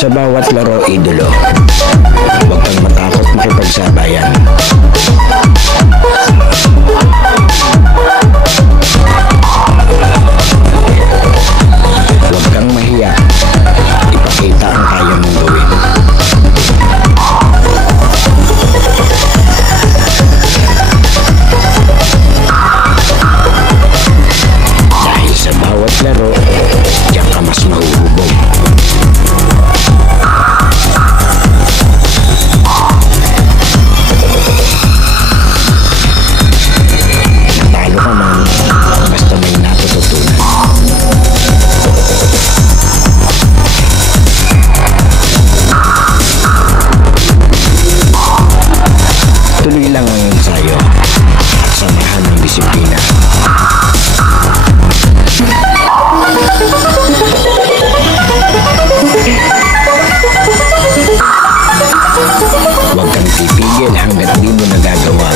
Sa bawat laro, idolo, huwag kang matakot makipagsabayan. Huwag kang mahiya, ipakita ang kaya mong gawin. Dahil sa bawat laro, diyan ka mas mahuhubog. Natalo ka man, basta may natututunan. Tuloy lang ang ensayo at samahan ng disiplina. Huwag kang titigil hanggat di mo nagagawa.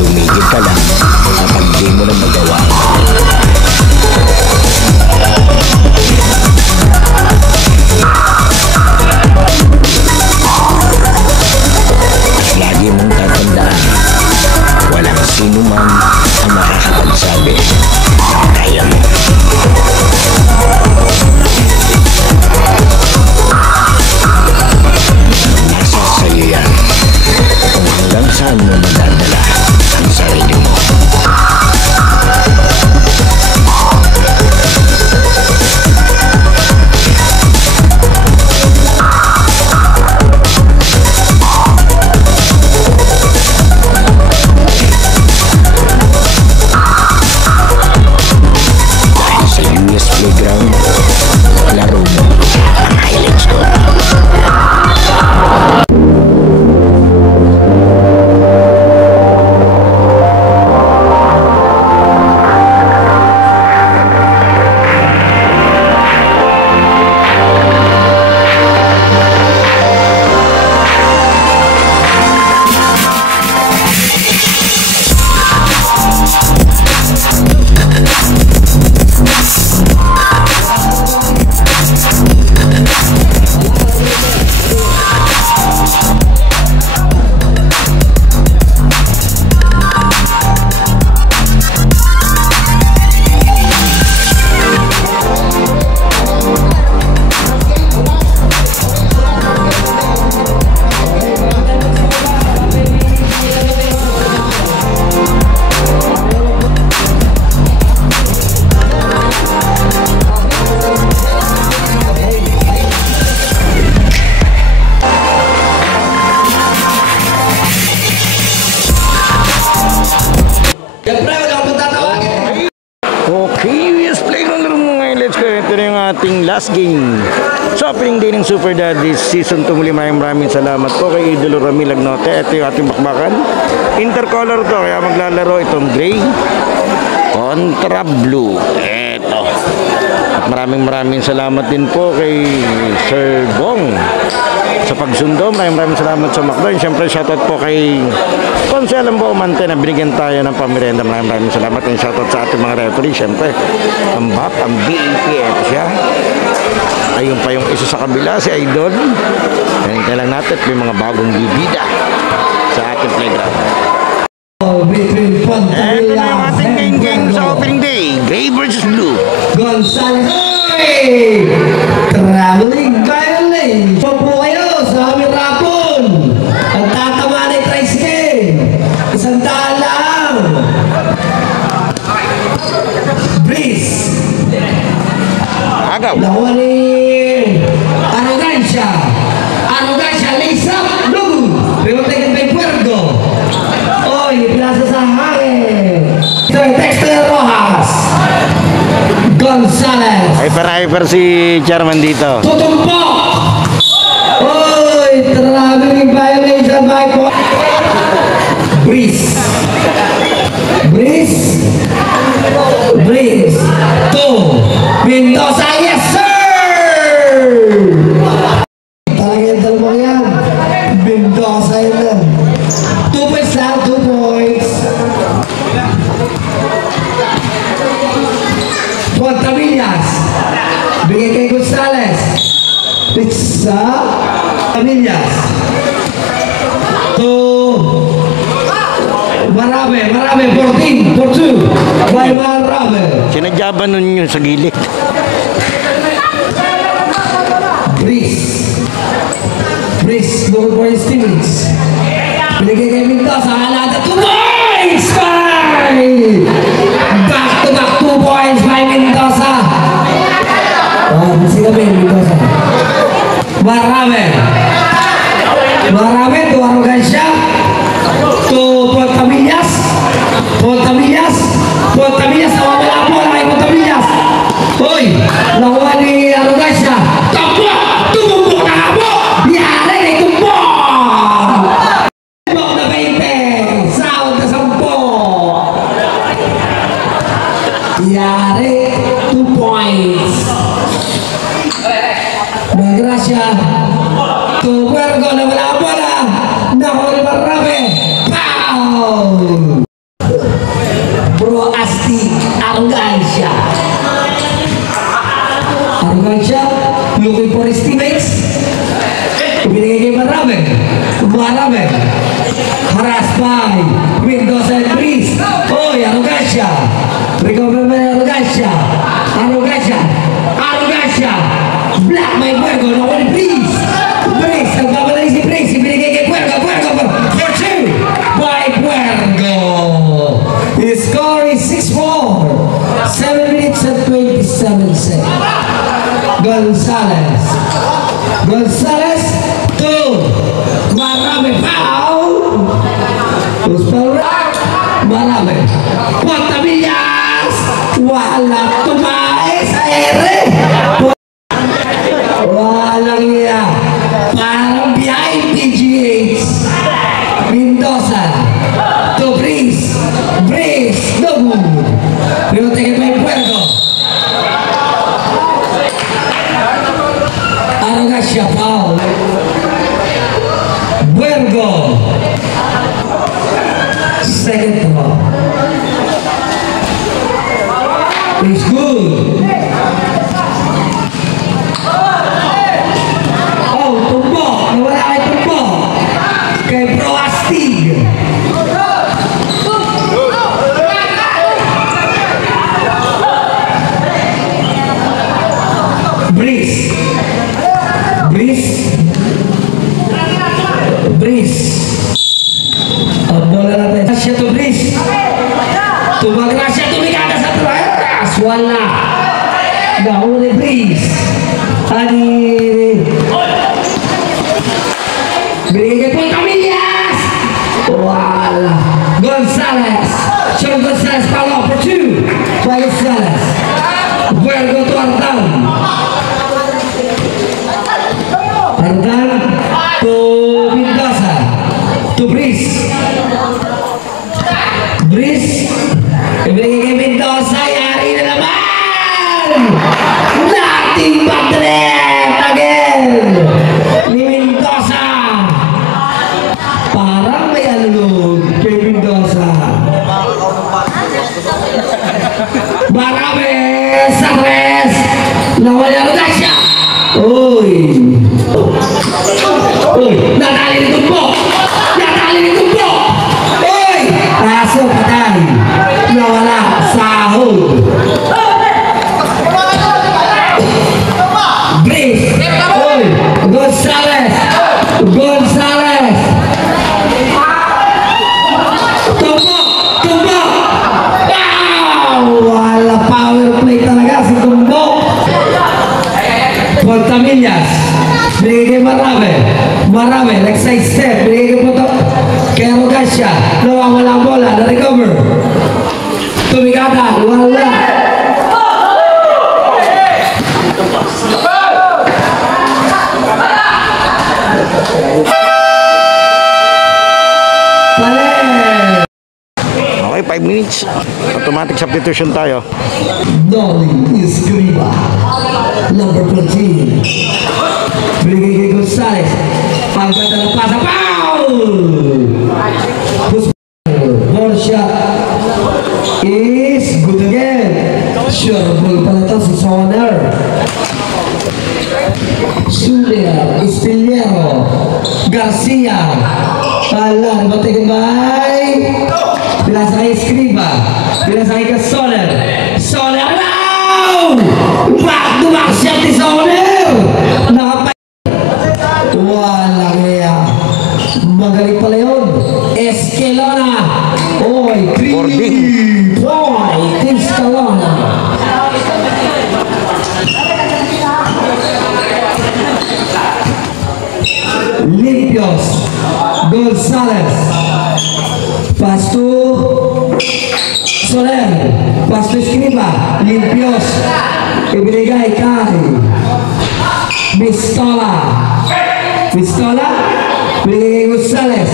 Tumigil ka lang kapag di mo na magawa. At lagi mong tatandaan, walang sino man ang makakapagsabi na kaya mo. Nasa sa'yo yan kung hanggang saan mo madadala ang sarili mo. Dahil sa US Playground, laro mo ang highlights ko. Okay, US Playground laro mo ngayon. Let's go. Ito na yung ating last game. So, opening day ng Super Daddy Season 2 muli. Maraming salamat po kay Idolo Rami Lagnote. Ito yung ating bakbakan. Intercolor to, kaya maglalaro itong gray kontra blue. Ito. At maraming salamat din po kay Sir Bong sa pagsundo. Maraming salamat sa McDo. Siyempre, shoutout po kay Consuelo Beaumante na binigyan tayo ng pamirenda. Maraming salamat. And shoutout sa ating mga referee. Siyempre, ang BAP, ang BEP. Ito siya. Ayun pa yung isa sa kabila, si Idol. Ganito lang natin. May mga bagong bibida sa ating playground. Ito na yung ating game sa opening day. Gray versus blue. Gonzales. Traveling violin. Po kayo sa aming rapon. Ang tatawa ng tricycle. Isang daan lang. Breeze. Agaw. Nakuha ni Arrogancia. Arrogancia, lace up. Lugu. Pero tayo kay Puerto. Oy, plaza sa hangin. Dexter Rojas. Gonzales. Hyper si Chairman dito. Tutumpok. Oy, traveling violation by Breeze. Breeze. Breeze. 2. Mendoza, yes sir! Talagang dalawang yan. Mendoza yan. 2 points Marame 14 for 2 by Marame. Sinadya ba nun yun sa gilid? Brice looking for his teammates. Binigay kay Mendoza, halata 2 points by! Back to back 2 points by Mendoza. Busy kami Mendoza. Marame to Arrogancia. To Pontamillas. Nawawala po lang kay Pontamillas. Hoy! Nakuha ni Arrogancia. Takbo! Tumumbok na nga po! Yari kay Tumbok! Tumbok na 20! Sound na 10! Yari 2 points. Magracia. To Puergo na wala ang bola. Nakuha ni Marame. Foul! Bro Asti Arrogancia looking for his teammates. Binigay kay Marame harassed by Mendoza and Brice. Oy, Arrogancia recover by Arrogancia Black by Puergo. Nakuha ni Brice nagbabalay si Brice. Binigay kay Puergo for 2 by Puergo. His score is 6-4. 7 minutes and 27 seconds. Gonzalez to Marame. Foul. Marame. Pontamillas. Wala tumae sa ere. Walang iya. Parang behind PGH. Mendoza to Brice. No good. Pero tingin pa yung Puergo. Arrogancia foul. Puergo. Second ball. It's good. Oh, Tumbok. Nawala kay Tumbok. Kay Bro Astig. Brice. Ang bola natin. Gracia to Brice. Tumagracia, tumikada sa traas. Wala. Nahuli Brice. Binigay kay Pontamillas. Wala. Gonzalez. Sean Gonzalez follow for 2 by Gonzalez. Puergo to Ardan to Mendoza to Brice. Ibigay kay Mendoza. Yari na naman. Nothing but net again ni Mendoza. Parang may alulog kay Mendoza. Marame sa tres. Nawala na siya. Uy, natali ni Tumbok. Uy, aso patay. Nawala, sahod. Brice. Uy, Gonzalez. Tumbok. Wala power play talaga si Tumbok. Pontamillas. Binigay Marame, next side step. Binigay po ito kay Arrogancia. Nawawala ang bola, na-recover. Tumikada, wala. Okay, 5 minutes. Automatic substitution tayo. Dolly Escriba, number 14. Binigay kay Gonzalez. Pagkata ng pasa. Foul! Ball shot is good again. Sure ball pala ito si Soner. Zulia Estillero Garcia. Alam, batik bay. Pinasa kay Escriba. Pinasa kay Soler. Soler now! Back to back shot ni Soler! Nakapay. Walang iya. Magaling pala yun. Escalona. Oy, 3 point. Escalona. Limpios. Gonzalez. Pass to Soler. Pass to Escriba. Limpios. Ibinigay kay Pistola. Pistola. Binigay kay Gonzalez.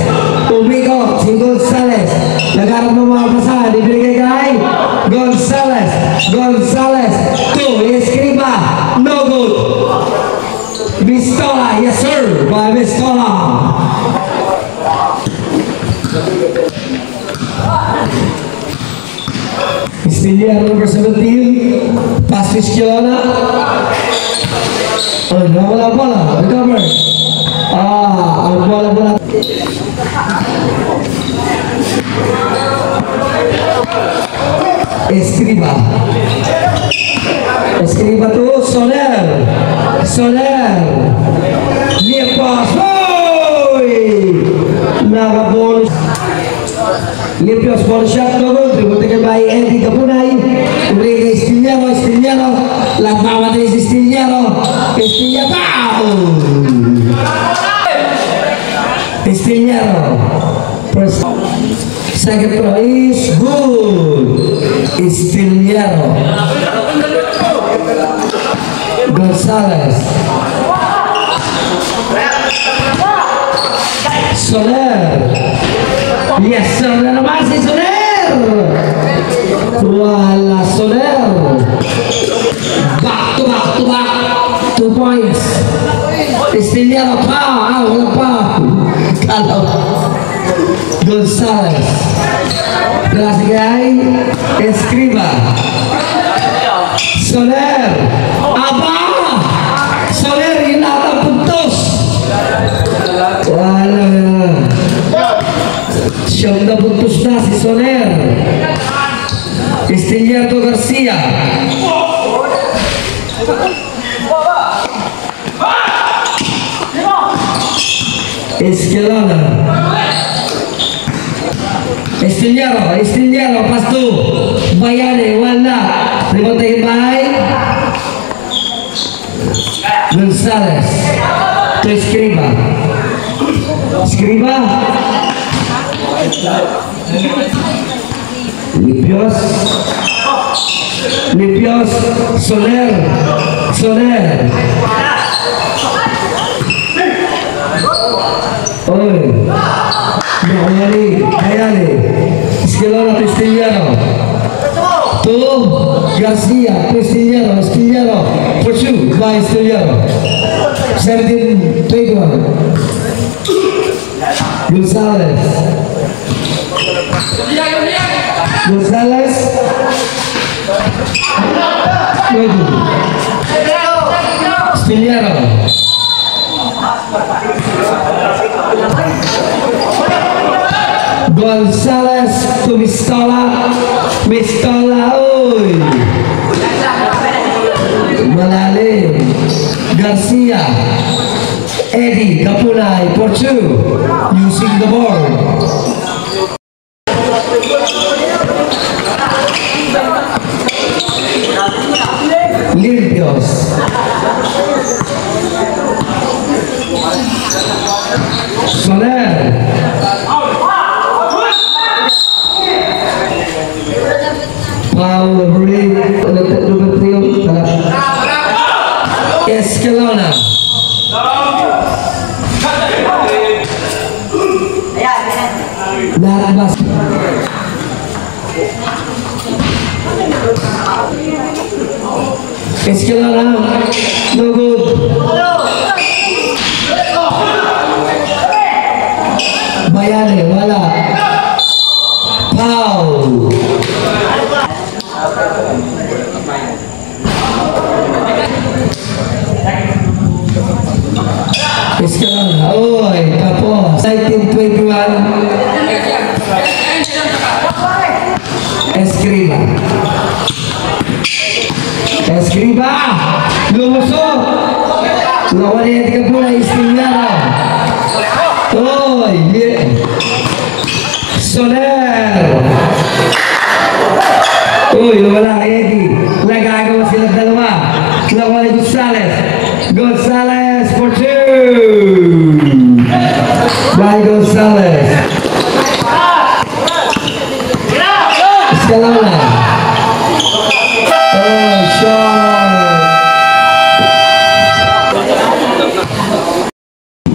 Umikot si Gonzalez. Nagharap ng mga pasahan. Ibinigay kay Gonzalez. Gonzalez. To Escriba. No good. Pistola. Yes sir. By Pistola. Stilia number 17. Pass to Escalona. Oh, nawala bola. Recover. Ang bola. Escriba. Escriba to Soler. Soler. Limpios. Hoy! Nakabol. Limpios ball shot no good. Ributkan by Eddie Kapunay. Ibigay kay Estiliano. Estiliano. Lampawan din si Estiliano. Estiliano. Estiliano. First. Second throw is good. Estiliano. Gonzalez. Soler. Yes sir, na naman si Soler. Wala Soler. Back to back. 2 points. Estiliano pa. Wala pa. Kalaw. Gonzalez. Plus guy. Escriba. Soler. Aba! Soler, inatapuntos. Wala. Siyang napuntos na si Soler. Estiliano Garcia. Escalona. Estiliano, pasto. Bayane, wala. Rebote by Gonzalez. To Escriba. Limpios. Soler. Oy. Bayani. Escalona to Estiliano. To Garcia. To Estiliano. Pursue by Estiliano. 17-21. Gonzalez. Estiliano. Gonzalez to Pistola. Oy. Malalim. Garcia. Eddie Kapunay for 2. Using the board. Limpios. Soler. Foul break. Number 3. Escalona. Narabas. Escalona. No good. Bayani, wala. Foul. Escalona. Oy, tapos. 19-21. Nawali ka pula Istingaro. Oy, Soler. Uy, wala kay Eddie. Nagagawa sila dalawa. Nawali Gonzales. Gonzales for 2. By Gonzales. Escalona. Oh, shot.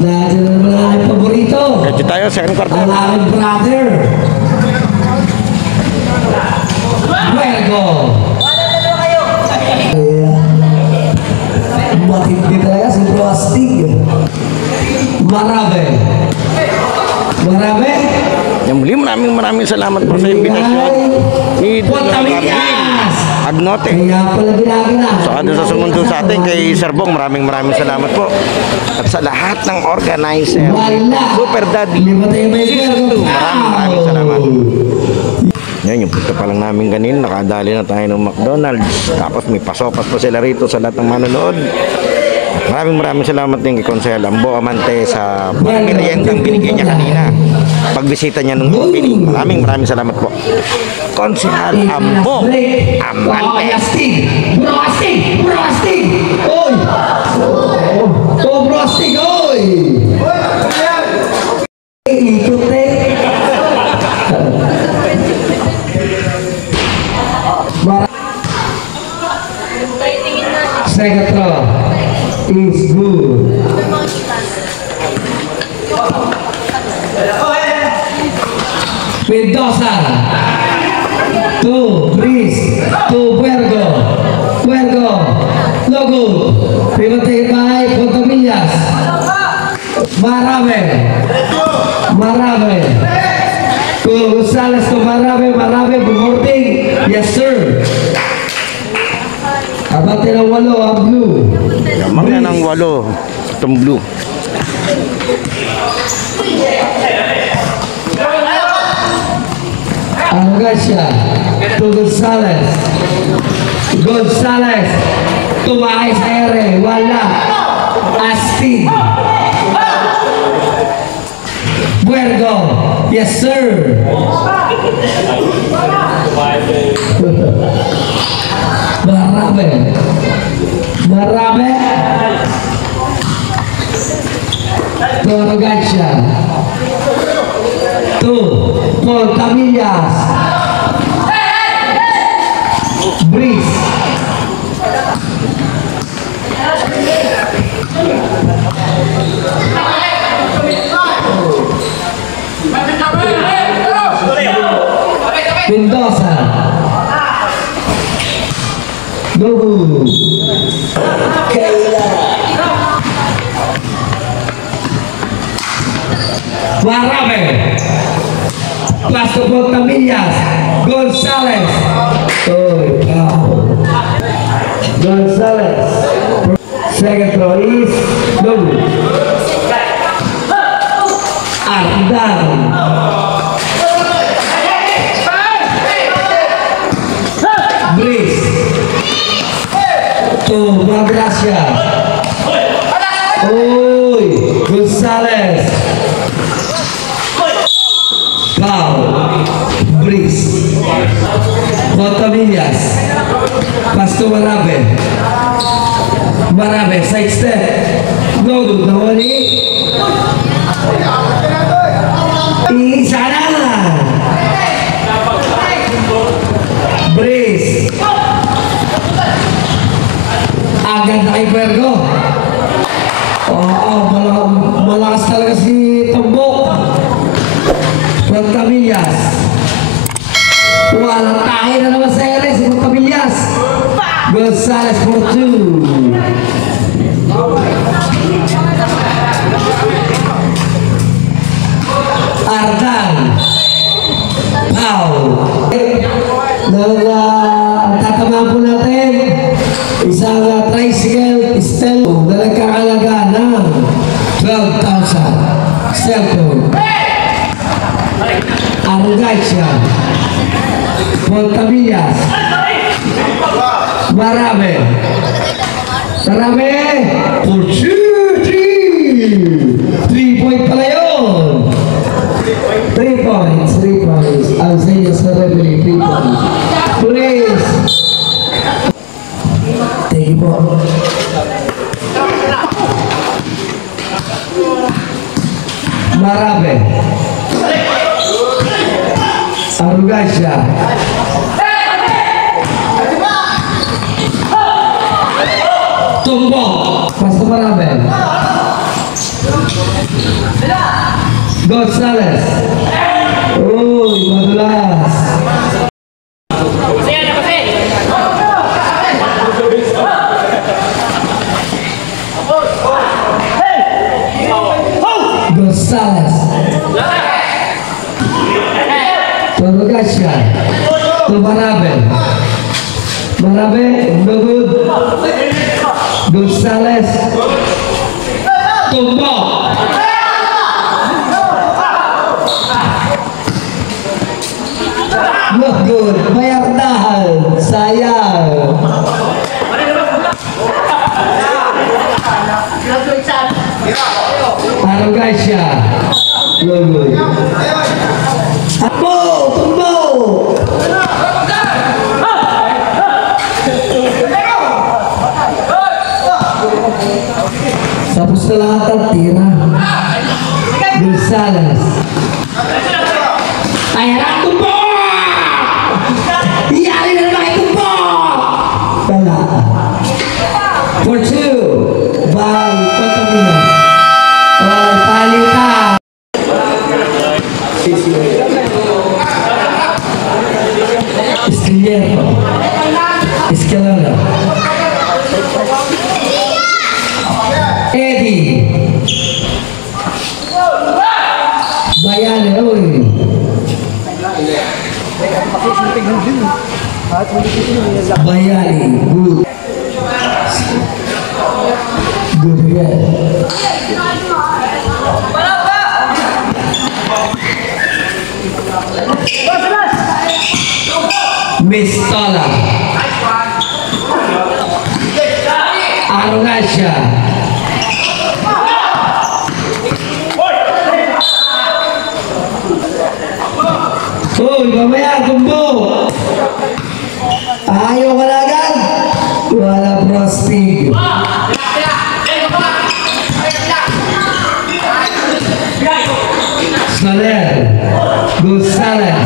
Nandiyan na naman ang paborito. Medyo tayo, second quarter. Ang aking brother. Fuego. Matindi talaga si Bro Astig. Marabe. Marabe. Yung muli, maraming salamat po sa invitation. Ni Pontamillas. Agnote. Kaya pala ginagina. Saka doon sa sumundo sa atin kay Sir Bong, maraming salamat po. At sa lahat ng organizer, Wala. Super Daddy, Lima tayo may Season 2, maraming salamat. Wow. Yan, yung punta pa lang namin kanina, nakadali na tayo ng McDonald's. Tapos may pasopas pa sila rito sa lahat ng manonood. At maraming salamat din kay Konsehal Ambo Amante sa meriendang binigay niya kanina. Pagbisita niya nung opening. Maraming salamat po. Konsehal Ambo Amante. Astig. Bro Astig. Bro Astig. Oy. Oh, Bro Astig. Oy. Ikot eh. Second throw is good. Mendoza. 2, Chris. 2, Puergo. Puergo. Logo. Pivoted by Pontamillas. Marabe. Marabe. Gonzales to Marabe. Marabe. Good morning. Yes, sir. Abate ng 8 ang blue. Yamang na ng 8. Itong blue. Angasia to Gonzales. Gonzales. Tumahay sa ere. Wala. Astig. Puergo. Yes, sir. Marabe. Marabe. Torgancia. 2, Pontamillas. Brice. Mendoza. Dogu. Marabe. Pasto Pontamillas. Gonzales. Gonzales. Second throw is Dogu. Ardan. Brice. To Magracia. Uy, Gonzales. Pau. Brice. Pontamillas. Pasto Marabe. Marabe, side step. No good, nawali. Isa na. Brice. Agad na kay Puergo. Oo, malakas talaga si Tombok. Pontamillas. Walang tayo na naman sa ere si Pontamillas. Gonzales for 2. Ardan. Pau. Tatamaan po natin isang tricycle Stelco na nagkakalaga ng 12,000. Stelco. Argacia. Pontamillas. Marabe. Marabe. For 2. 3-point pala yun. 3 points, 3 points. Ang sa inyo sa referee, 3 points. Police! Thank you po. Marabe. Arugasya. Tumbo. Pastor Marabe. Gonzales. Uy, madulas. Gonzales. Torgasya. Marabe. Marabe, no good. Gonzales. Tumbo. Not good. Bayar dahal. Sayang. Parang guys siya. No good. Tumbo! Tumbo! Tapos na lahat ang tira. Gonzales. Ay, harap tumbo! Iyari na naman tumbo! Wala. For 2 by Cotamina. Oh, palitan. Estrellero. Escalona. Eddie. Bayane, oy. Bayani, good. Good again. Miss Tola. Arunasha. Uy, mamaya, tumbo. Ayaw ka na agad. Wala prostig. Soler. Gonzales.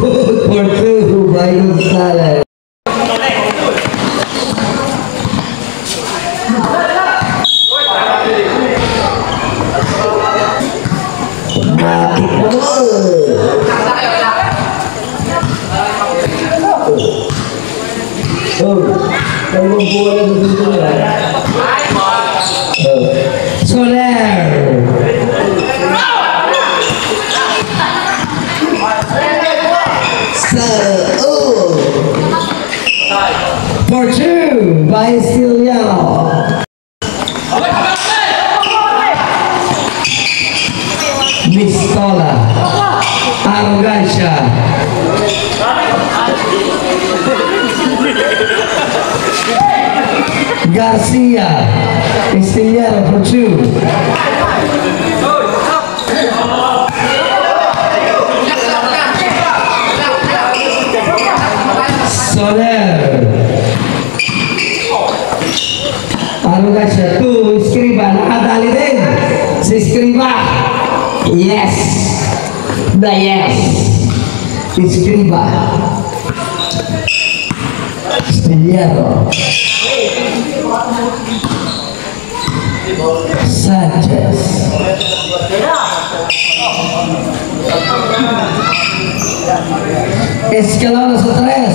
For 2 by Gonzales. Bakit mo? Soler. For 2 by Stiliano. Mistola. Arrogancia. Garcia. Stiliano for 2. Soler. Arrogancia 2. Escriba. Nakadali din. Si Escriba. Yes. The yes. Escriba. Stiliano. Sanchez. Escalona sa 3.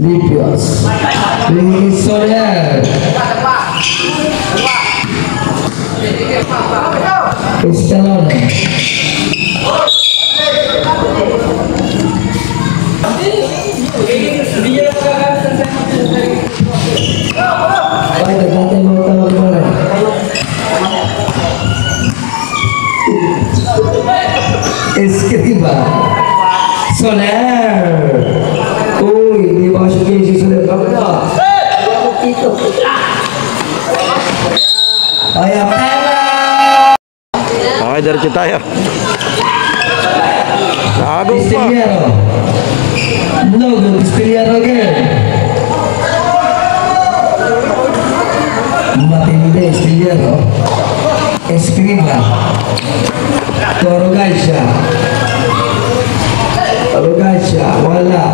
Lipios. Luis Soler. Escalona. Escriba. I have Emma. Okay, diretso tayo. Lago pa. Pistillero. No good. Pistillero again. Matindi. Pistillero. Escriba. Torogaisha. Torogaisha. Wala.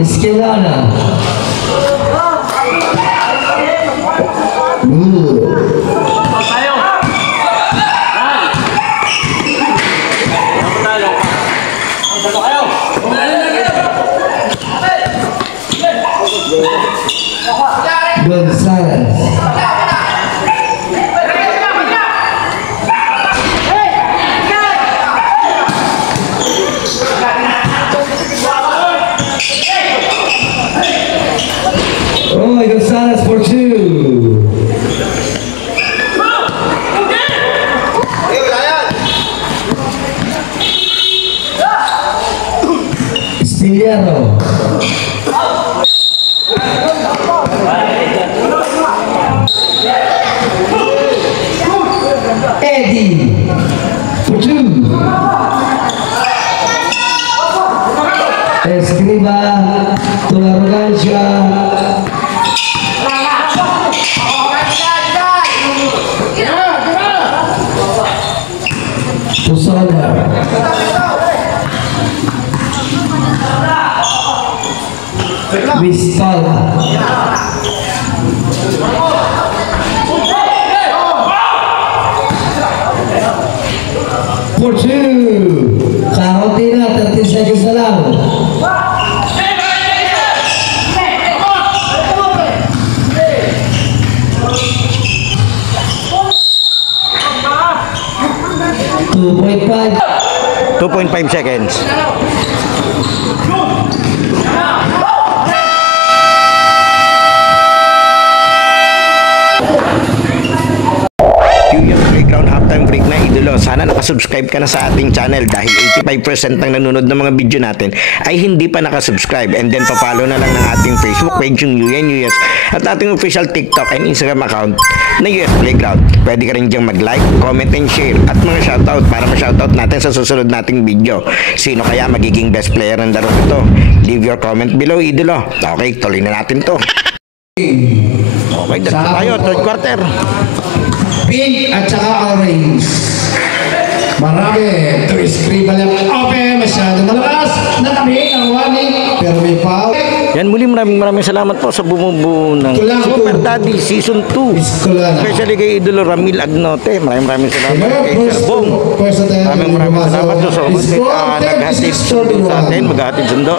Esquilana. Gonzalez. Oh, Gonzalez for two. Stiliano. Eddie for two. Escriba to la arrogancia. To Soler. Vistala. For two. Karotina, 30 seconds na lang. Two point five. 2.5 seconds. Yung playground halftime break na idolo, sana nakasubscribe ka na sa ating channel dahil 85% ng nanonood ng mga video natin ay hindi pa nakasubscribe, and then papalo na lang ng ating Facebook page yung UNUS at ating official TikTok and Instagram account na US Playground. Pwede ka rin diyang mag-like, comment and share at mga shoutout para ma-shoutout natin sa susunod nating video. Sino kaya magiging best player ng laro ito? Leave your comment below idolo. Okay, tuloy na natin to. Okay, dito tayo, third quarter. Pink at saka orange. Marami. To Escriba lang. Open. Masyado malakas. Natabi ang warning. Pero may foul. Yan, muli maraming salamat po sa bumubuo ng Super Daddy Season 2. Especially kay Idolo Ramil Agnote. Maraming salamat kay Sir Bong. Maraming salamat po sa naghatid sundo sa atin. Maghatid sundo.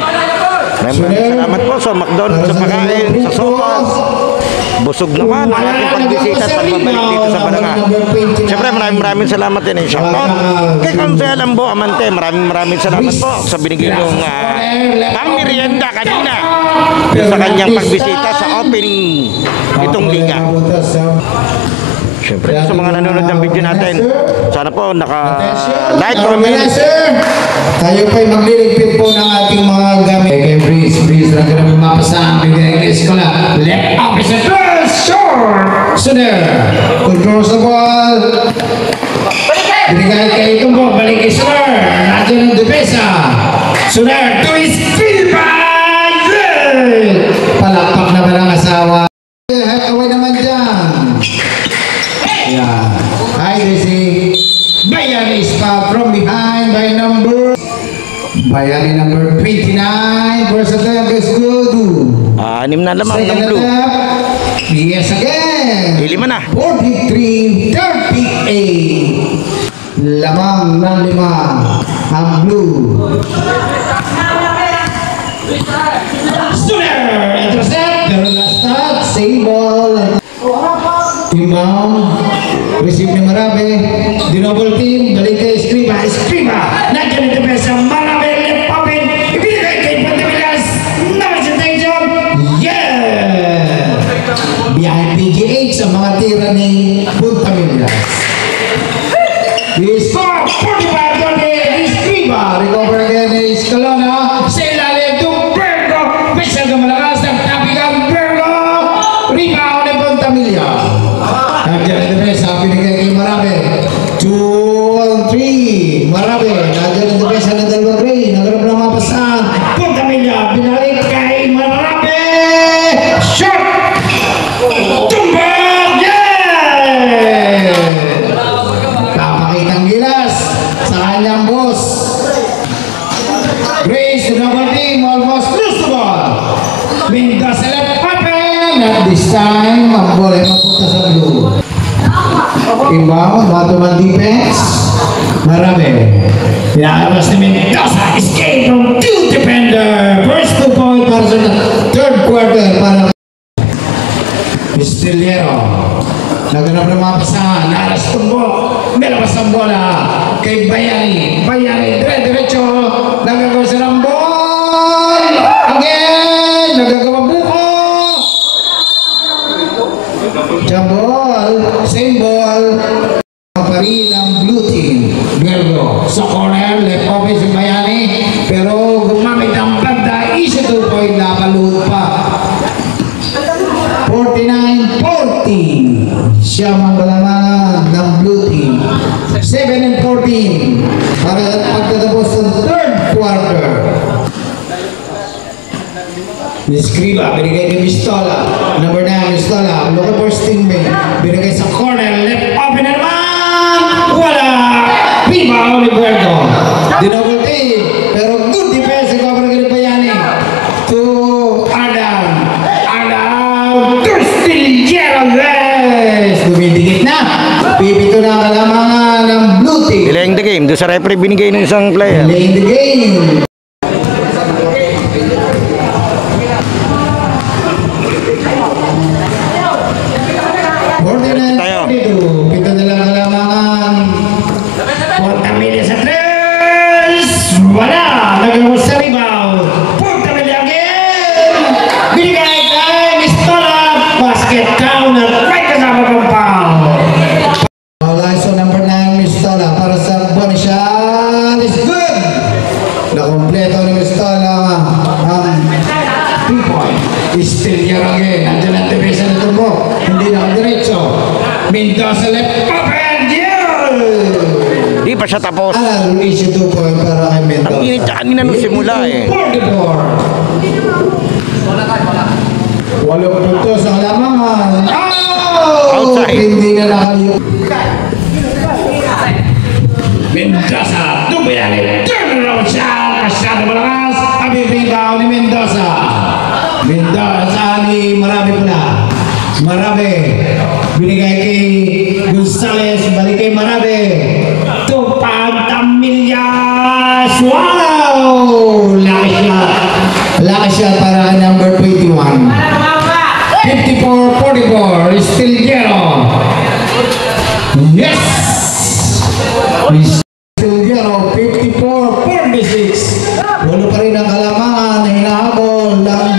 Maraming salamat po sa McDonald's, sa pagkain, sa sopas. Busog naman ang ating pagbisita at pagbabalik dito sa Balanga. Siyempre maraming salamat din. Shoutout kay Consel Ambo Amante. Maraming salamat po sa binigay niyong pang-merienda kanina sa kanyang pagbisita sa opening itong liga. Siyempre sa mga nanonood ng video natin, sana po naka-like, comment. Tayo po'y magliligpit po ng ating mga gamit. Kay Breeze lang kami mapasang bigay ng eskola. Left opposite first, short. So there, controls the ball. Binigay kay Tumbo, balik kay Soler. Nandiyan ang depesa. Soler, to his field by palakpak na ba ng asawa? Head away naman dyan. Yeah. Hi, Gracie. Bayani is from behind by number 29. Versatile, best good. 6 na lamang ng blue. Yes again. 5 na. 43-38. Lamang ng 5 ang blue. Soler, intercept. Pero last not, save ball. Imam, receive ni Marabe. Dinouble team, balik kay Escriba. Escriba, nandiyan ito pa sa Marabe. Left open. Ibigay kay Pantavilas. Number attention. Yeah! Behind PGH sa mga tira ni Pantavilas. He scored 45-28. Escriba, recover again ni Escalona. Sa ilalim to Bergo. Pisa naman And at this time, ang bola ay mapunta sa blue. Inbound, Batuman defense. Marami. Pinakalas ni Mendoza. Escape from two defender. First 2 point para sa third quarter para Estillero. Naganap ng mga pasahan. Naras tumbo. Nilabas ang bola kay Bayani. Bayani, dire-diretso. Nagagawa sa ng ball. Again. Nagagawa buko. Jump ball. Same ball. Pa rin ang blue team. Vergo. Sa corner. Left open si Bayani. Pero gumamit ang banda. Isa 2 point. Napaluhod pa. 49-40. Siya mangalaman ng blue team. 7-14 para pagtatapos ng third quarter. Escriba, binigay kay Pistola. Number 9, Pistola. Looking for Stingray. Binigay sa corner. Left open na naman. Wala. Rebound ni Puerto. Dinouble team. Pero good defense. Ikaw para kay Bayani. To Adam. Adam. Thirsty Gerald. Dumidikit na. Pipito na ang kalamangan ng blue team. Delaying the game. Doon sa referee binigay ng isang player. Delaying the game. Tayo. Pito na lang ang kalamangan. Portamilla sa tres. Wala. Nagawin sa rebound. Portamilla again. Binigay kay Pistola. Basket down at right kasama ng foul. So number 9, Pistola para sa Bonishal is good. Nakompleto ni Pistola ang 3 point. Still here again. Nandiyan ang defensa na tumbo. Hindi na diretso. Mendoza left open. Yeah! Di pa siya tapos. Alan, issue 2 point para kay Mendoza. Ang init siya kanina nung simula eh. 44. 8 puntos ang lamangan. Oh! Outside. Hindi na nakaliw. Mendoza, Dubiani, turnaround shot, masyado malakas, ang rebound ni Mendoza. Mendoza ni Marami pula. Marami. Binigay kay Gonzales. Balik kay Marami. Tupad Tamillas, Wow! Laki siya. Laki siya para number 21. 54-44. Still zero. Yes! Still zero. 54-46. Walo pa rin ang kalamangan na hinahabol ng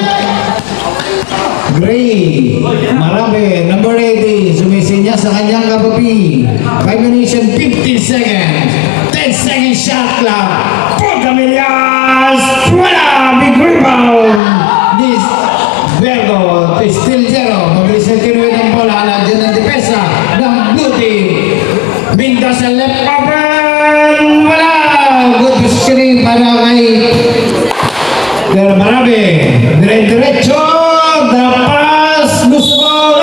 Gray. Marami. Number 80. Sumisinya sa kanyang kapapi. 5 minutes 15 seconds. 10 seconds shot clock. Portamillas, wala, big rebound. This Vergo, still zero. Mabilis ang kinuwit ang bola. Nandiyan ang depensa ng blue team. Mendoza left open, wala. Good positioning para kay Pero Marami. Diretso. The pass. Gusto.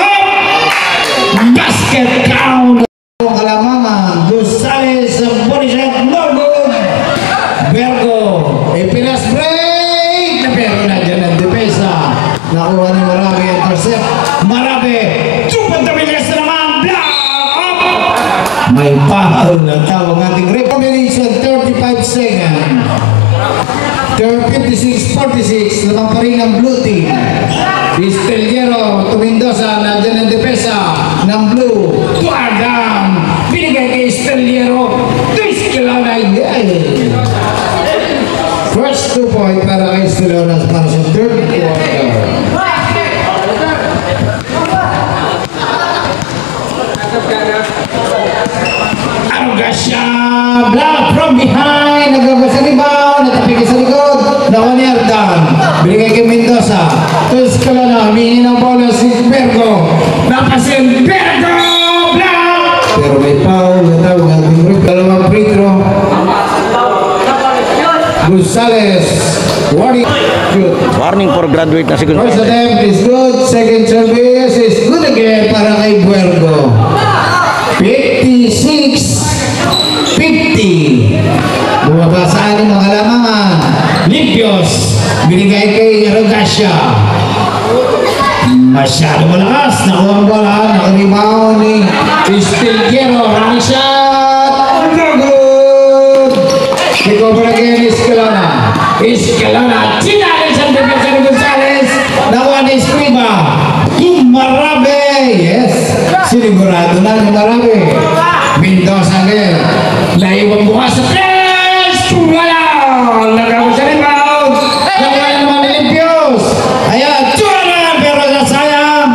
Basket count. Kalamangan. Gonzales. Bonishal. No good. Vergo. Pinas break. Pero nandiyan ang depensa. Nakuha ni Marami ang intercept. Marami. Tupad Tamillas na naman, block up. May foul na tawag ating recommendation. 35 seconds. 56-46. Lamang pa rin ang blue team. Pisteliero to Mendoza. Nandiyan ang depensa ng blue. Tuadam, binigay kay Esteliero. 2 kilala yan. First 2 point para kay Esteliero para sa third quarter. Arugasya, Block from behind. Nagabas sa rebound. Natapigil sa likod. Nakuha ni Ardan. Binigay kay Mendoza. Tulis ka lang na. Humingi ng bola si Vergo. napasin Bergo, block. Pero may foul. Natawag ating group. Dalawang free throw. Gonzales. Shoot. Warning for graduate na si First Gonzales. attempt is good. Second service is good again para kay Vergo. 56-50. Bumaba sa aling mga lamangan. Limpios. Binigay kay Rogasya. Masyado malakas. Nakuha ang bola. Nakaribaw ni Estelguero. Running shot. No good. Take over again, Escalona. Escalona. Chinales ang defensa ni Gonzales. Nakuha ni Escriba. Marabe. Yes. Sinigurado na ni Marabe. Mendoza again. Laiwan bukas sa tres. Wala. Nagawin sa rebound. Nakuha naman ni Limpios. Ayan. Pero nasayang.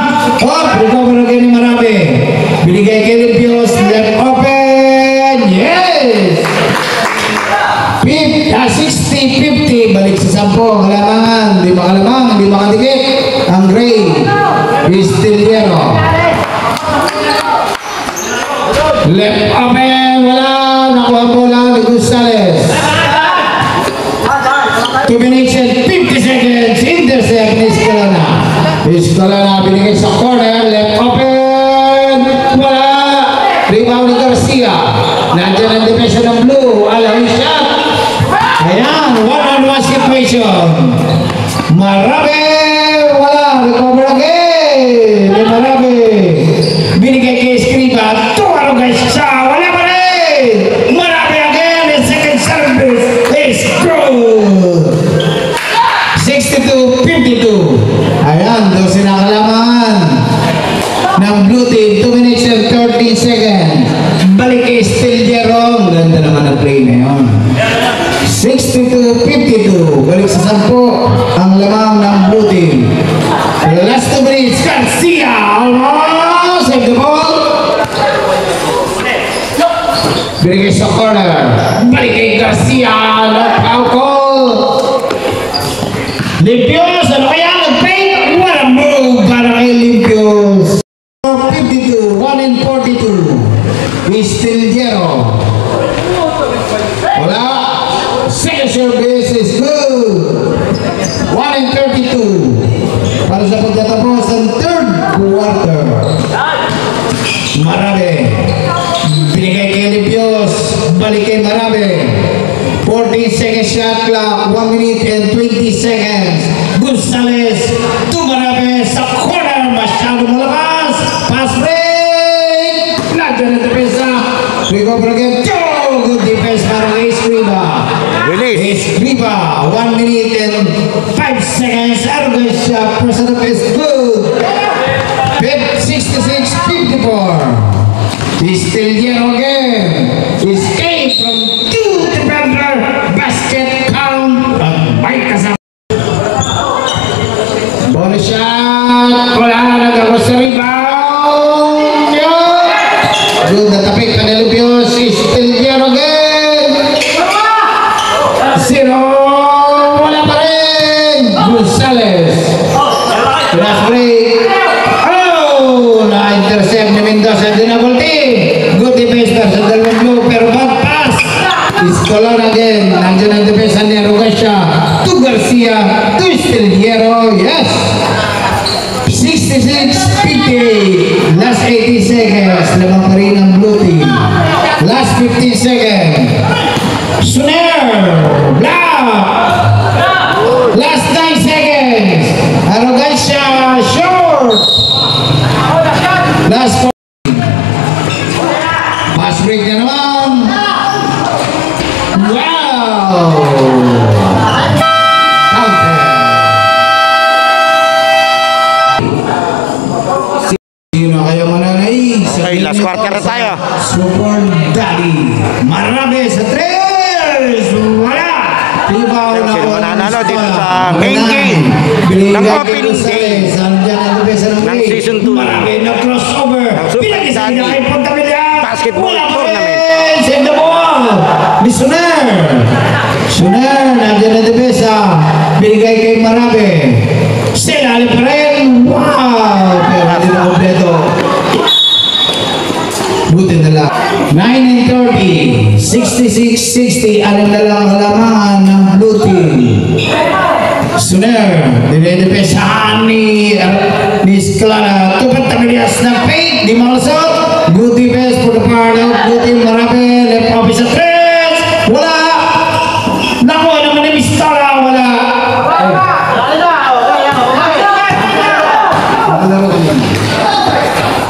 Recover again ni Marabe. Binigay kay Limpios. Left open. Yes. 60-50. Balik sa 10. Kalamangan. Di makalamang. Di makadikit. Ang Gray. Estelguero. Left open. Wala. Nakuha bola ni Gonzales. 2 minutes and 50 seconds. Intercept ni Escalona. Escalona binigay sa corner. Left open. Wala. Rebound ni Garcia. Nandiyan ang defensa ng blue. Alawin shot. Ayan. One-on-one situation. Marabe. Wala. Recover again. Marabe. Binigay kay Escriba. Tuwaro guys siya. Wala pa rin. Marabe again. The second service is good. 62-52. Ayan, 12 na kalamangan ng blue team. 2 minutes and 30 seconds. Balik kay Estelguero. Ganda naman ang play na yun. 62-52. Balik sa 10 ang lamang ng blue team. Last 2 minutes. Garcia. Almost save the ball. Binigay sa corner. Balik kay Garcia. Knockout call. Limpios. Ano kaya nag-paint? What a move para kay Limpios. 52. 1 and 42. Estelguero. Wala. Second service is good. 1 and 32. Para sa pagtatapos ng third quarter. Marabe. Binigay kay Limpios. Balik kay Marabe. 14 seconds shot clock. 1 minute and 20 seconds. Gonzales to Marabe sa corner. Masyado malakas. Pass break. Nandiyan ang defensa. Recover again. Good defense para kay Escriba. Escriba. 1 minute and 5 seconds. Arugay siya. Person of is good. 66-54. Estelguero again. Escape from 2 defender. Basket count. May kasama. Bonus shot. Wala na nagawa sa rebound. Good na tapik pa ni Limpios. Estelguero again. 0. Wala pa rin. Gonzales. Last break. Oh! Na-intercept ni Mendoza. Dinabol team. Good defense pa sa dalawang blue. Pero bad pass. Escalona again. Nandiyan ang defense ni Arugaya. To Garcia. To Estelguero. Yes. 66-58. Last 80 seconds. Lamang pa rin ang blue team. Last 15 seconds. Suner. Block. Last 9 seconds. Arugaya. Short. Last 4. Pass break na naman. Wow. Counter. Sino kayo mananay? Okay, last quarter na tayo. Super Daddy. Marabe sa 3. Wala. Rebound na Sino mananalo Orange dito Star. sa main game Binigay ng kay opening Gonzales. day Nandiyan ang defensa ng ng Gray. season 2. Marabe na crossover. Super Pinag-isa Daddy niya kay Pontamilla. Basketball Wala pa Tournament. rin. Save the ball. Ni Suner. Suner. Nandiyan ang defensa. Binigay kay Marabe. Sila pa rin. Wow. Pero hindi na kompleto. Buti na lang. 9 and 30. 66-60. Alam na lang kalamangan ng blue team. Suner. Dinedepesaan ni Escalona. Tupat Tamilias ng paint. Di makalasot. Good defense for the part of blue team. Marabe. Left office at 3. Wala. Nakuha naman ni Pistola. Wala.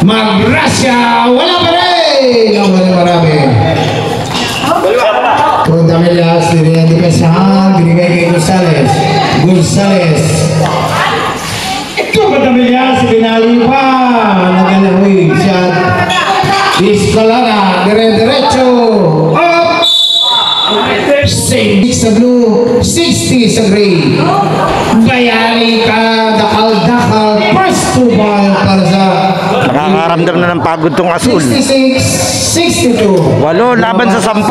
Magrasya, wala pa rin. Wala marami. Punta Melias, dinihan di pesahan, binigay kay Gonzales. Ito Punta Melias, binali pa. Nagalawi siya. Iscolana, dire-diretso. Up! 6 sa blue, 60 sa gray. Bayani ka, dakal-dakal. First to ball para sa Nakakaramdam na ng pagod tong asul. 66, 62. 8 laban sa 10.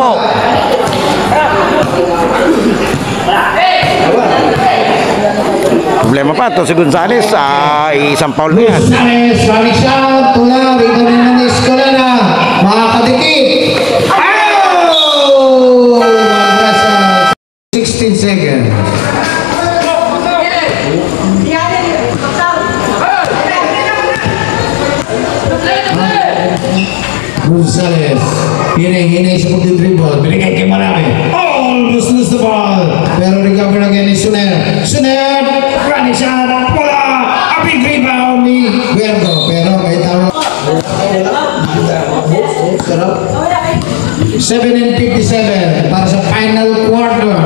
Problema pa to si Gonzales, isang foul na yan. Gonzales, balik siya, tula, rito rin ng Escolana, makakadikit. Oh! Magrasa, 16 seconds. Gonzales, hinay sa pagdidribble, binigay kay Marami. Almost lose the ball. Pero recover again ni Suner. Suner, running shot, wala. A big rebound ni Vergo. Pero may tawag. 7:57 para sa final quarter.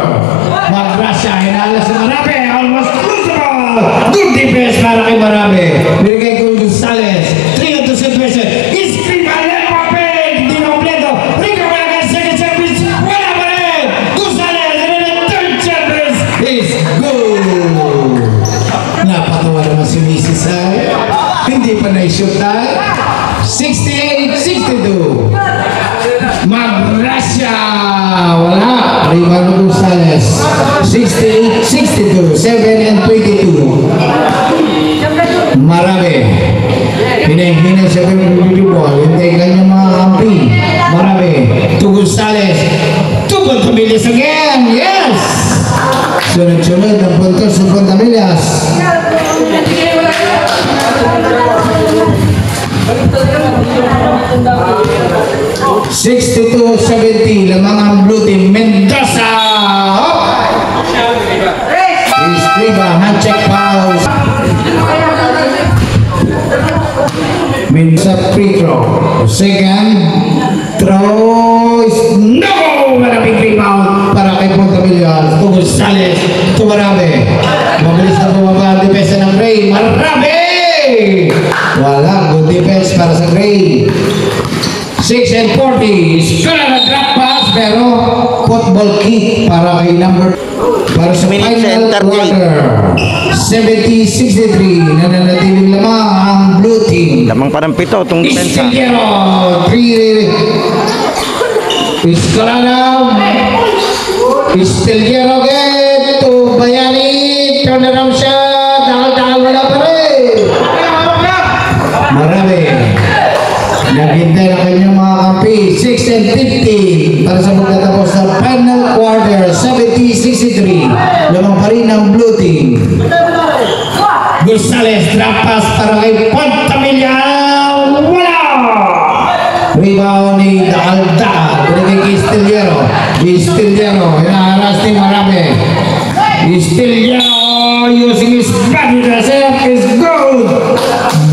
Magrasya, hinala si Marami. Almost lose the ball. Good defense para kay Marami. Binigay kay Gonzales. 3 to situation. Hindi pa na-shoot tayo. 68-62. Magrasya. Wala. Rebound Gonzales. 68-62. 7-22. Marami. Hinay siya ball. Hindi kanya mga kampi. Marami. To Gonzales. To Pontamilas again. Yes! Sunod-sunod ang puntos sa Pontamilas. 62-70, lamang ang blue team. Mendoza! Escriba, hand check foul. Mendoza free throw. Second throw is no! Maraming rebound para kay Pontamilas. To Gonzales, to Marami. Mabilis na bumaba ang depensa ng Gray. Marami! Wala, good defense para sa Gray. 6-40. Skala na drop pass pero football kick para kay number para sa final quarter. 70-63. Nananatiling lamang ang blue team. Lamang pa ng 7 itong depensa. Istillero 3. Escolana. Istillero again to Bayani. Turn around siya. Dahil wala pa rin. Marami. Naghintay na kanyang mga kampi. 6-50 para sa pagtatapos ng final quarter. 70-63. Lamang pa rin ang blue team. Gonzales drop pass para kay Pontamilas. Wala! Rebound ni Dakal-Dakal. Binigay kay Istillero. Hinaharas ni Marami. Istillero using his body to serve is good.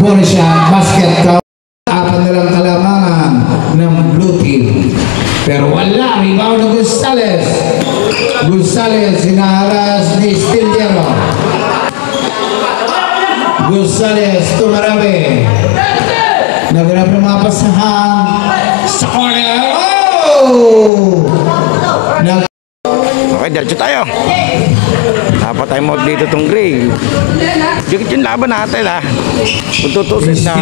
Bonus shot, basket count. Apat na lang kalamangan ng blue team. Pero wala, rebound ng Gonzales. Hinaharas ni Istillero. Gonzales to Marami. Naganap ng mga pasahan sa corner. Oh! Okay, diretso tayo. Dapat tayo mode dito itong Gray. Dikit yung laban natin ha. Kung tutusin na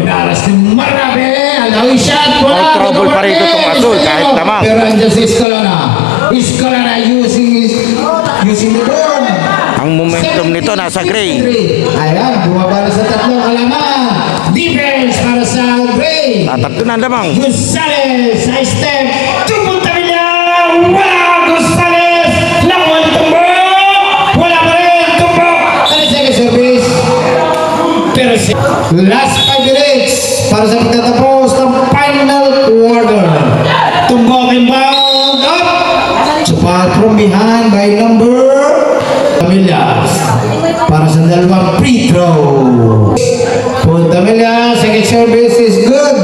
Inaras ni Marami. Alawi shot. all trouble pa rito itong asul kahit naman. Pero andyan si Escolana. Escolana using the board. Ang momentum nito nasa Gray. Ayan, bumaba na sa tatlong kalaman. Defense para sa Gray. Tatatlo na lamang. Gonzales, high step. Tupunta niya. Wow, Gonzales. Lawan tumbok. Wala pa rin tumbok. Second service. Pero last 5 minutes para sa pagtatapos ng final quarter. Tumbok inbound up. Support from behind by number Pontamilas. Para sa dalawang free throw. Punta Milla, second service is good.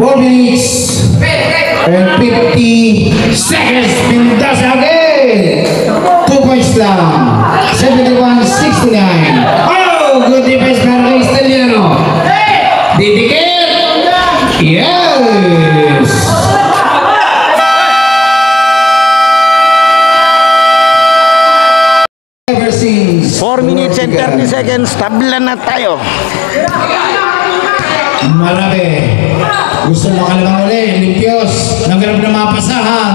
4 minutes and 50 seconds. Mendoza again. 2 points lang. 71-69. Oh, good defense para kay Steliano. Didikit. Yes. Ever since 4 minutes and 30 seconds, tabla na tayo. Marami. Gusto makalamang uli. Limpios. Nagharap na mga pasahan.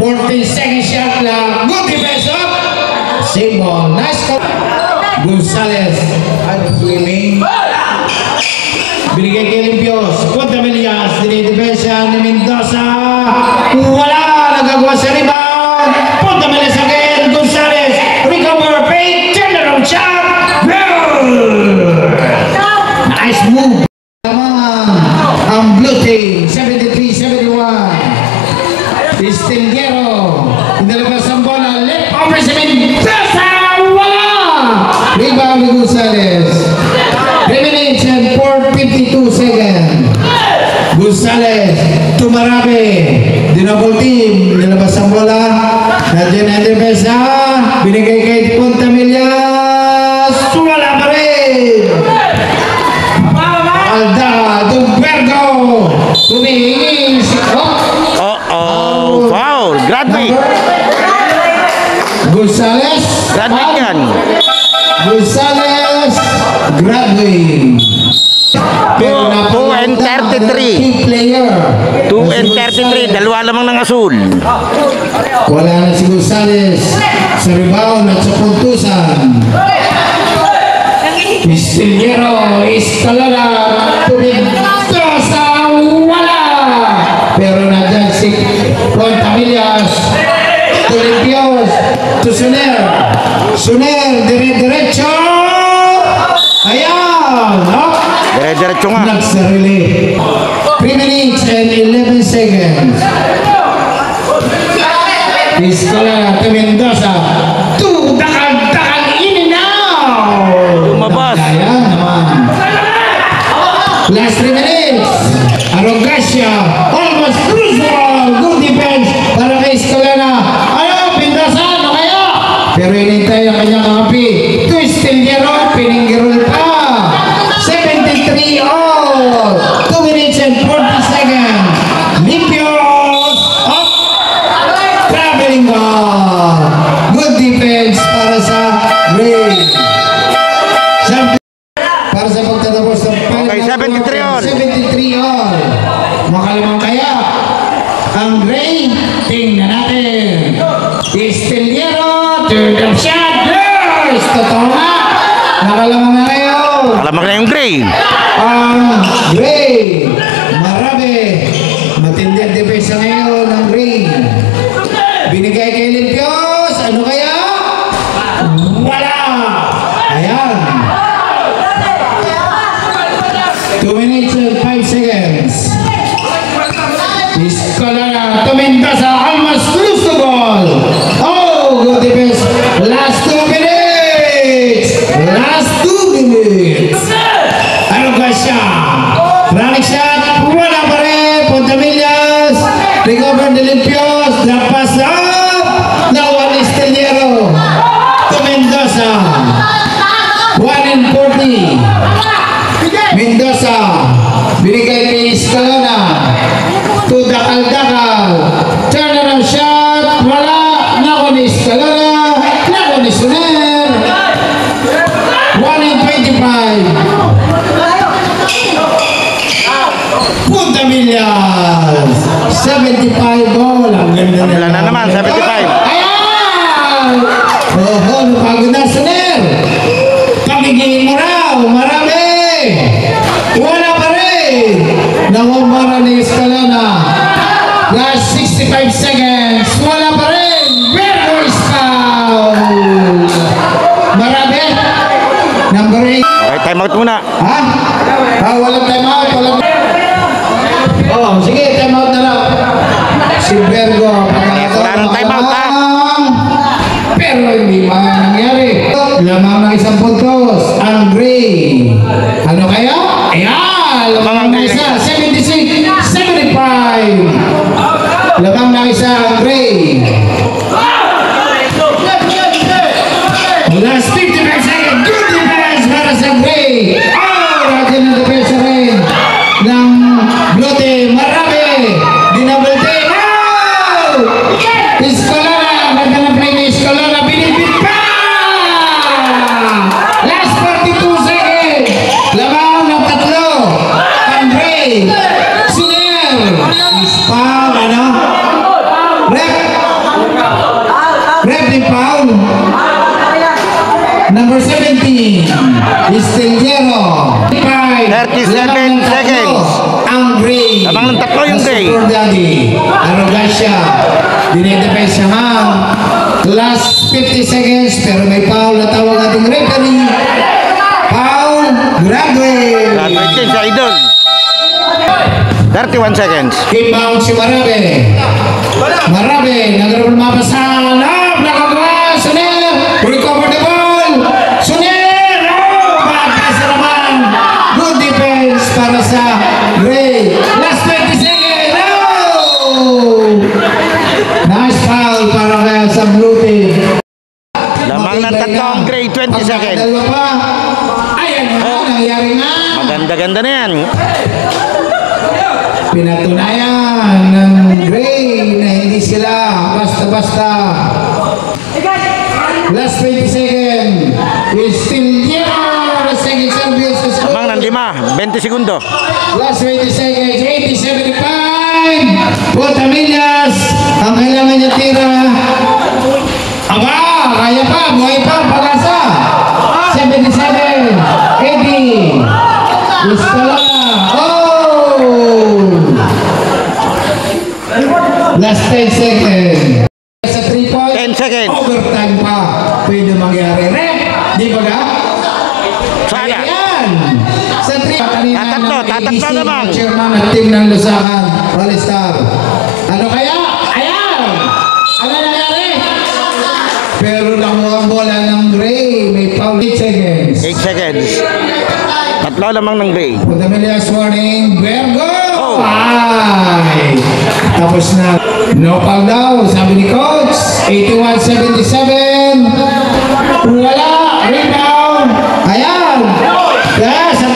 14 seconds shot lang. Good defense up. Same ball. Nice call. Gonzales. Swimming. Binigay kay Limpios. Punta Melias. Dinidefensya ni Mendoza. Wala. Nagagawa sa rebound. Punta Melias again. Gonzales. Recover. Fake. Turn around shot. Nice move. Ang blue team, 73-71. Estiliano. Inalabas ang bola. Left over si Mendoza. Wala! Rebound ni Gonzales. 3 minutes and 4:52 seconds. Gonzales. Tumarabi. Dinouble team. Inalabas ang bola. Nandiyan ang defensa. Binigay kay Punta Melias. Wala pa rin. Alda, Dumbergo, tumingin si Foul. Graduate. Gonzales. Graduate yan. Gonzales, graduate. 2 and 33. 2 and 33. Dalawa lamang ng asul. Wala na si Gonzales sa rebound at sa puntusan. Estiliano, Escalada, Mendoza, wala! Pero nandyan si Punta Melias, Limpios, to Suner. Suner, dire-diretso! Ayan! Dire-diretso nga. Nagsarili. 3 minutes and 11 seconds. Escalada to Mendoza. Dakal-dakal in and out! Lumabas. Ayan naman. Last 3 minutes. Arrogancia. Almost crucial. Good defense para kay Escalada. Ayaw, Mendoza. Ano kaya? Pero inintay ang kanyang kampi. To Estiliano. Pininggirol pa. 73 all. 2 minutes and 40 seconds. Limpios. Up. Traveling ball. Good defense para sa Gray. Para sa pagtatapos ng Okay, 73 all. 73 all. Makalamang kaya ang Gray. Tingnan natin. Estiliano. Third of shot. Yes! Totoo nga. Nakalamang na kayo. Alam na yung Gray. Ang Gray. Marami. Matindi ang depensa ngayon ng Gray. Binigay kay Limpios. Ano kaya? Wala! Ayan. 2 minutes and 5 seconds. Escalada to Mendoza. Almost lose the ball. Oh, good defense. Last 2 minutes. Last 2 minutes. Ano ka siya? Running shot. Wala pa rin. Punta Melias. Recover de Limpios. Drop pass up. Nakuha ni Estiliano. To Mendoza. 1 and 40. Mendoza. Binigay kay Escalada. To dakal-dakal. Turnaround shot. Wala. Nakuha ni Escalada. Nakuha ni Suner. 1 and 25. Punta Melias. 75 ball. Ang ganda Wala na naman, 75. Ayan! Oh, napagod na Suner. Pagiging mo raw. Marami. Wala pa rin. Nawamara ni Escalada. Last 65 seconds. Wala pa rin. Vergo is foul. Marami. Number 8. Okay, time out muna. Ha? Walang time out. Walang... Oh, sige, time out ang isang Gray. Last 55 seconds. Good defense para sa Gray. Raja ng defense rin ng Blote. Marami. Dinabal tayo. Escolana. Ganda ng play ni Escolana. Binibit pa. Last 42 seconds. Lamang ng tatlo. Ang Gray. Siner. Spam. Ano? Rep ni Paul. Number 17, Estillero. 37 seconds. Ang Gray. Lamang ng tatlo yung Gray. Super Daddy. Arrogancia. Dinedefense siya nga. Last 50 seconds, pero may foul na tawag ating referee. Foul, graduate. Graduate din sa idol. 31 seconds. Inbound si Marabe. Marabe, nagkaroon mapasa. Love, nakagawa. Sunil, recover the ball. Sunil, pagkasa naman. Good defense para sa Gray. Last 20 seconds. Nice foul para kaya sa blue team. Lamang ng tatlo ang Gray, 20 seconds. Dalawa pa. Ayan na, nangyari na. Maganda-ganda na yan. Pinatunayan ng Gray na hindi sila basta-basta. Last 20 seconds. Is still here. Second service is good. Lamang ng 5, 20 segundo. Last 20 seconds. 80-75. Putamillas. Ang kailangan niya tira. Aba, kaya pa. Buhay pa. Pag-asa. 77. 80. Escalona. Last 10 seconds. Sa 3 points. 10 seconds. Overtime pa. Pwede mangyari. Rep. Di ba ga? Sana. Ayan. Sa 3. Tatatlo naman. Chairman at team ng Lusakan. All-Star. Ano kaya? Ayan. Ano nangyari? Pero nakuha ang bola ng Gray. May foul. 8 seconds. 8 seconds. Tatlo lamang ng Gray. Putamilias warning. Vergo. Oh. Ay. Tapos na. No foul daw, sabi ni Coach. 81-77. Wala. Rebound. Ayan. Yes, sa